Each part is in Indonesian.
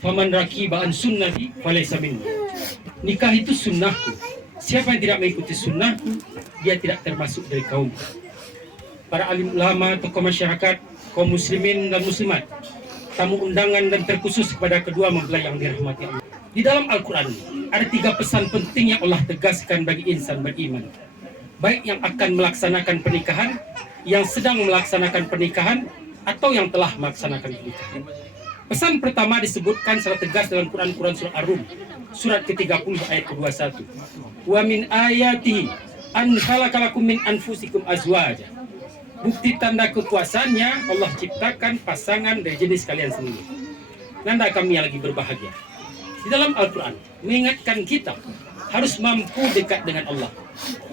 Faman rakiba an sunnati falaysa minni. Nikah itu sunnahku. Siapa yang tidak mengikuti sunnahku, dia tidak termasuk dari kaum. Para alim ulama, tokoh masyarakat, kaum muslimin dan muslimat, tamu undangan dan terkhusus kepada kedua mempelai yang dirahmati Allah. Di dalam Al-Quran ada 3 pesan penting yang Allah tegaskan bagi insan beriman, baik yang akan melaksanakan pernikahan, yang sedang melaksanakan pernikahan, atau yang telah melaksanakan pernikahan. Pesan pertama disebutkan secara tegas dalam Quran Surah Ar-Rum, surat ke-30 ayat ke-21. Wa min ayatihi an khalaqalakum min anfusikum azwaja. Bukti tanda kekuasaannya, Allah ciptakan pasangan dari jenis kalian sendiri. Nanda kami yang lagi berbahagia. Di dalam Al-Quran mengingatkan kita harus mampu dekat dengan Allah.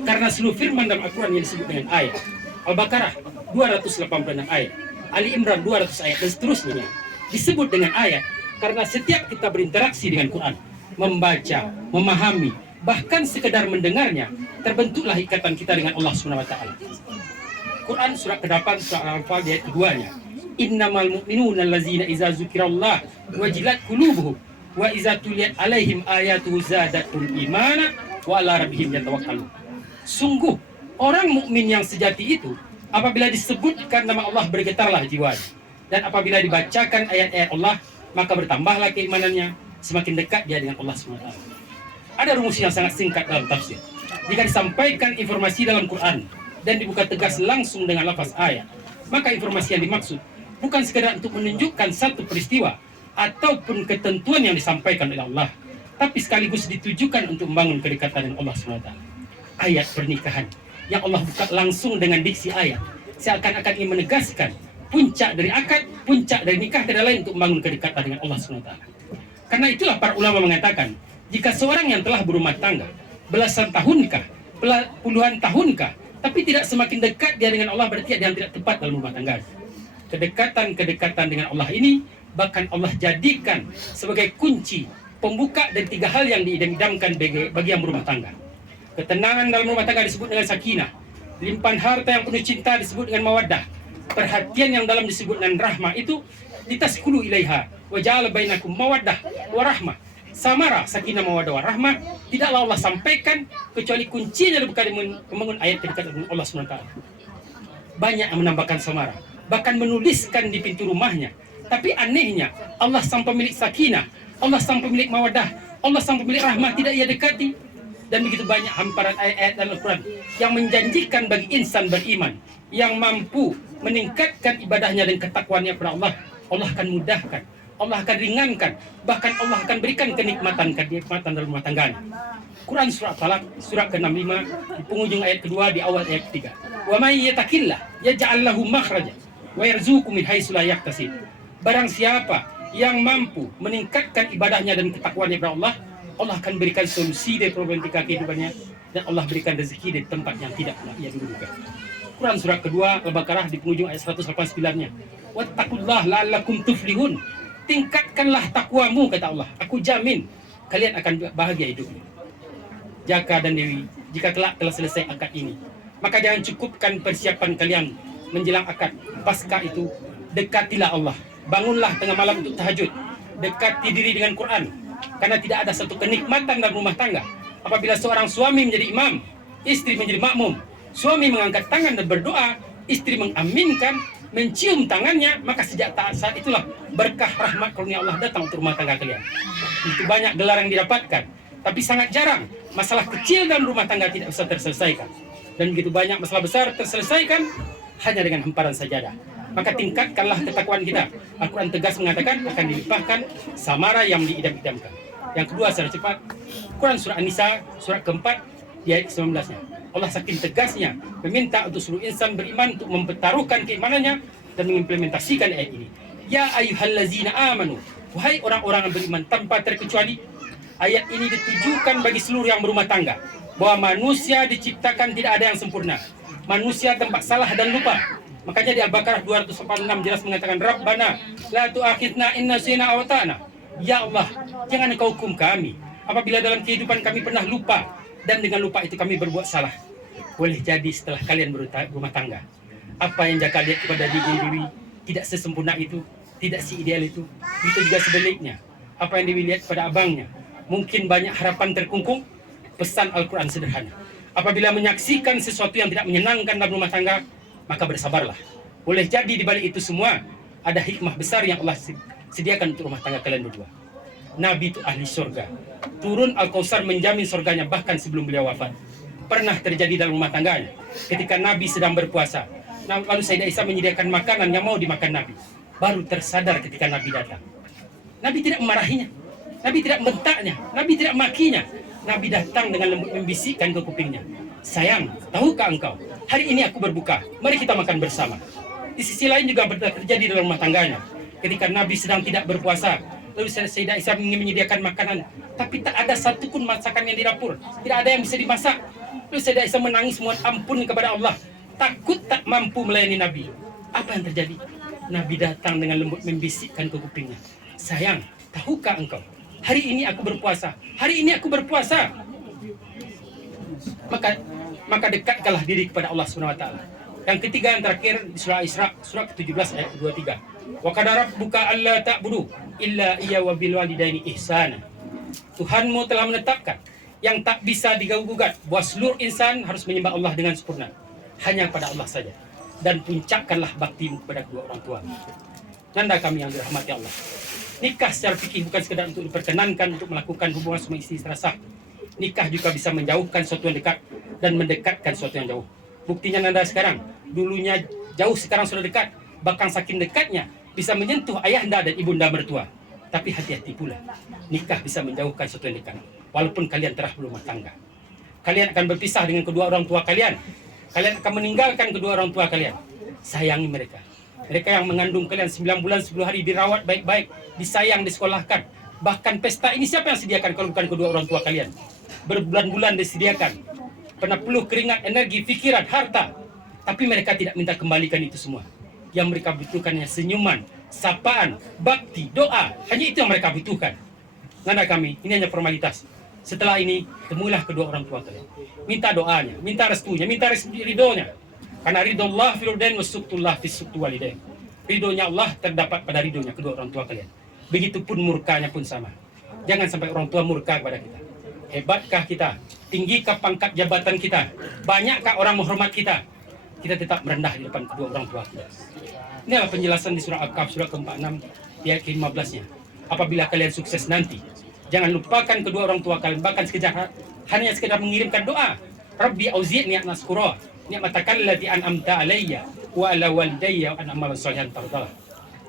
Karena seluruh firman dalam Al-Quran yang disebut dengan ayat. Al-Baqarah 286 ayat, Ali Imran 200 ayat, dan seterusnya disebut dengan ayat. Karena setiap kita berinteraksi dengan Quran, membaca, memahami, bahkan sekedar mendengarnya, terbentuklah ikatan kita dengan Allah SWT. Quran surat ke-8 surah Al-Anfal ayat keduanya. Innamal mu'minuna allazina iza zukirallah wajilat qulubuhum wa iza tuliyat alaihim ayatuhu zadatul imana wa ala rabbihim yatawakkalun. Sungguh orang mukmin yang sejati itu apabila disebutkan nama Allah bergetarlah jiwanya, dan apabila dibacakan ayat-ayat Allah maka bertambahlah keimanannya, semakin dekat dia dengan Allah SWT. Ada rumus yang sangat singkat dalam tafsir. Jika disampaikan informasi dalam Quran dan dibuka tegas langsung dengan lafaz ayat, maka informasi yang dimaksud bukan sekedar untuk menunjukkan satu peristiwa ataupun ketentuan yang disampaikan oleh Allah, tapi sekaligus ditujukan untuk membangun kedekatan dengan Allah SWT. Ayat pernikahan yang Allah buka langsung dengan diksi ayat seakan-akan ingin menegaskan puncak dari akad, puncak dari nikah tidak lain untuk membangun kedekatan dengan Allah SWT. Karena itulah para ulama mengatakan, jika seorang yang telah berumah tangga belasan tahunkah, puluhan tahunkah, tapi tidak semakin dekat dia dengan Allah, berarti dia tidak tepat dalam rumah tangga. Kedekatan dengan Allah ini bahkan Allah jadikan sebagai kunci pembuka dari 3 hal yang diidam-idamkan bagi yang berumah tangga. Ketenangan dalam rumah tangga disebut dengan sakinah, limpahan harta yang penuh cinta disebut dengan mawaddah, perhatian yang dalam disebut dengan rahmah itu litaskulu ilaiha wa ja'ala bainakum mawaddah wa rahmah. Samara, sakinah, mawaddah, wa rahmah tidaklah Allah sampaikan kecuali kuncinya bukan membangun ayat kedekatan dengan Allah SWT. Banyak yang menambahkan samara, bahkan menuliskan di pintu rumahnya. Tapi anehnya Allah sang pemilik sakinah, Allah sang pemilik mawaddah, Allah sang pemilik rahmah tidak ia dekati. Dan begitu banyak hamparan ayat-ayat dalam Al-Quran yang menjanjikan bagi insan beriman yang mampu meningkatkan ibadahnya dan ketakwaannya kepada Allah, Allah akan mudahkan, Allah akan ringankan, bahkan Allah akan berikan kenikmatan dalam rumah tangganya. Quran surat Talaq surat ke-65 di penghujung ayat kedua di awal ayat ketiga. Wa may yattaqillah yaj'al lahu makhraja wa yarzuqhu min haitsu la yahtasib. Barang siapa yang mampu meningkatkan ibadahnya dan ketakwaannya kepada Allah, Allah akan berikan solusi dari problematika kehidupannya, dan Allah berikan rezeki dari tempat yang tidak pernah ia dudukan. Quran surat kedua Al-Baqarah di penghujung ayat 189-nya. Wattaqullah la'allakum tuflihun. Tingkatkanlah takwamu, kata Allah. Aku jamin kalian akan bahagia hidupnya. Jaka dan Dewi, jika kelak telah selesai akad ini, maka jangan cukupkan persiapan kalian menjelang akad. Pasca itu, dekatilah Allah. Bangunlah tengah malam untuk tahajud. Dekati diri dengan Quran. Karena tidak ada satu kenikmatan dalam rumah tangga apabila seorang suami menjadi imam, istri menjadi makmum. Suami mengangkat tangan dan berdoa, istri mengaminkan, mencium tangannya, maka sejak saat itulah berkah rahmat karunia Allah datang untuk rumah tangga kalian. Itu banyak gelar yang didapatkan, tapi sangat jarang masalah kecil dalam rumah tangga tidak bisa terselesaikan. Dan begitu banyak masalah besar terselesaikan hanya dengan hamparan sajadah. Maka tingkatkanlah ketakwaan kita. Al-Quran tegas mengatakan akan dilimpahkan samara yang diidam-idamkan. Yang kedua secara cepat, Quran surah An-Nisa surat keempat di ayat 19-nya. Allah saking tegasnya meminta untuk seluruh insan beriman untuk mempertaruhkan keimanannya dan mengimplementasikan ayat ini. Ya ayyuhallazina amanu, wahai orang-orang yang beriman tanpa terkecuali. Ayat ini ditujukan bagi seluruh yang berumah tangga, bahwa manusia diciptakan tidak ada yang sempurna. Manusia tempat salah dan lupa. Makanya di Al-Baqarah 286 jelas mengatakan, Rabbana la tu'akhidna in nasina aw ata'na. Ya Allah, jangan engkau hukum kami apabila dalam kehidupan kami pernah lupa dan dengan lupa itu kami berbuat salah. Boleh jadi setelah kalian berumah tangga, apa yang Jaka lihat kepada diri tidak sesempurna itu, tidak seideal itu. Itu juga sebaliknya. apa yang dilihat pada abangnya. Mungkin banyak harapan terkungkung, pesan Al-Quran sederhana. Apabila menyaksikan sesuatu yang tidak menyenangkan dalam rumah tangga, maka bersabarlah. Boleh jadi di balik itu semua, ada hikmah besar yang Allah sediakan untuk rumah tangga kalian berdua. Nabi itu ahli surga. Turun Al-Kausar menjamin surganya bahkan sebelum beliau wafat. Pernah terjadi dalam rumah tangganya, ketika Nabi sedang berpuasa. Lalu Sayyidah Aisyah menyediakan makanan yang mau dimakan Nabi. Baru tersadar ketika Nabi datang. Nabi tidak memarahinya, Nabi tidak membentaknya, Nabi tidak makinya. Nabi datang dengan lembut membisikkan ke kupingnya, sayang, tahukah engkau, hari ini aku berbuka, mari kita makan bersama. Di sisi lain juga terjadi dalam rumah tangganya, ketika Nabi sedang tidak berpuasa, lalu Sayyidah Aisyah ingin menyediakan makanan, tapi tak ada satupun masakan yang di dapur, tidak ada yang bisa dimasak. Lalu Sayyidah Aisyah menangis mohon ampun kepada Allah, takut tak mampu melayani Nabi. Apa yang terjadi? Nabi datang dengan lembut membisikkan ke kupingnya, sayang, tahukah engkau, hari ini aku berpuasa, hari ini aku berpuasa. Maka dekatkanlah diri kepada Allah Subhanahu wa taala. Yang ketiga, yang terakhir di surah Isra, surah ke-17 ayat ke-23. Wa qad rabbuka alla ta'budu illa iyya wa bil walidaini ihsana. Tuhanmu telah menetapkan yang tak bisa diganggu-gugat bahwa seluruh insan harus menyembah Allah dengan sempurna, hanya pada Allah saja, dan puncakkanlah baktimu kepada kedua orang tua. Nanda kami yang dirahmati Allah, nikah secara fikih bukan sekedar untuk diperkenankan untuk melakukan hubungan suami istri secara sah. Nikah juga bisa menjauhkan sesuatu yang dekat dan mendekatkan sesuatu yang jauh. Buktinya Nanda sekarang, dulunya jauh sekarang sudah dekat, bahkan saking dekatnya bisa menyentuh ayahanda dan ibunda mertua. Tapi hati-hati pula, nikah bisa menjauhkan sesuatu yang dekat, walaupun kalian telah berumah tangga. Kalian akan berpisah dengan kedua orang tua kalian, kalian akan meninggalkan kedua orang tua kalian. Sayangi mereka. Mereka yang mengandung kalian 9 bulan 10 hari dirawat baik-baik, disayang, disekolahkan. Bahkan pesta ini siapa yang sediakan kalau bukan kedua orang tua kalian? Berbulan-bulan disediakan. Pernah peluh keringat, energi, pikiran, harta. Tapi mereka tidak minta kembalikan itu semua. Yang mereka butuhkan hanya senyuman, sapaan, bakti, doa. Hanya itu yang mereka butuhkan. Nanda kami, ini hanya formalitas. Setelah ini, temuilah kedua orang tua kalian. Minta doanya, minta restunya, minta ridhonya. Karena ridho Allah firudain wa suktullah fi suktu walidain. Ridhonya Allah terdapat pada ridhonya kedua orang tua kalian. Begitupun murkanya pun sama. Jangan sampai orang tua murka kepada kita. Hebatkah kita? Tinggikah pangkat jabatan kita? Banyakkah orang menghormat kita? Kita tetap merendah di depan kedua orang tua kita. Ini adalah penjelasan di surah Al-Kahf surah ke-46 ayat ke-15-nya. Apabila kalian sukses nanti, jangan lupakan kedua orang tua kalian, bahkan hanya sekedar mengirimkan doa. Rabbi auzi'ni an askura ni'mataka allati an'amta alayya wa ala walidayya wa an a'mala shalihan tardalah.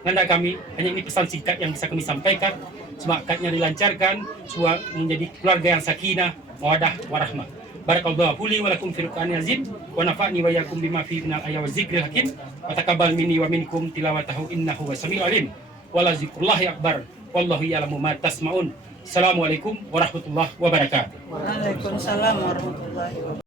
Nanda kami, hanya ini pesan singkat yang bisa kami sampaikan. Semoga akadnya dilancarkan, semoga menjadi keluarga yang sakinah, mawadah, warahmah. Barakallahu li wa lakum fil Qur'anil azim wa nafa'ni wa iyyakum bima fihi minal ayati wa dzikril hakim wa taqabbal minni wa minkum tilawatahu innahu wasami'ul alim. Wala dzikrullahi akbar. Wallahu ya'lamu ma tasma'un. Assalamualaikum warahmatullahi wabarakatuh. Waalaikumsalam warahmatullahi wabarakatuh.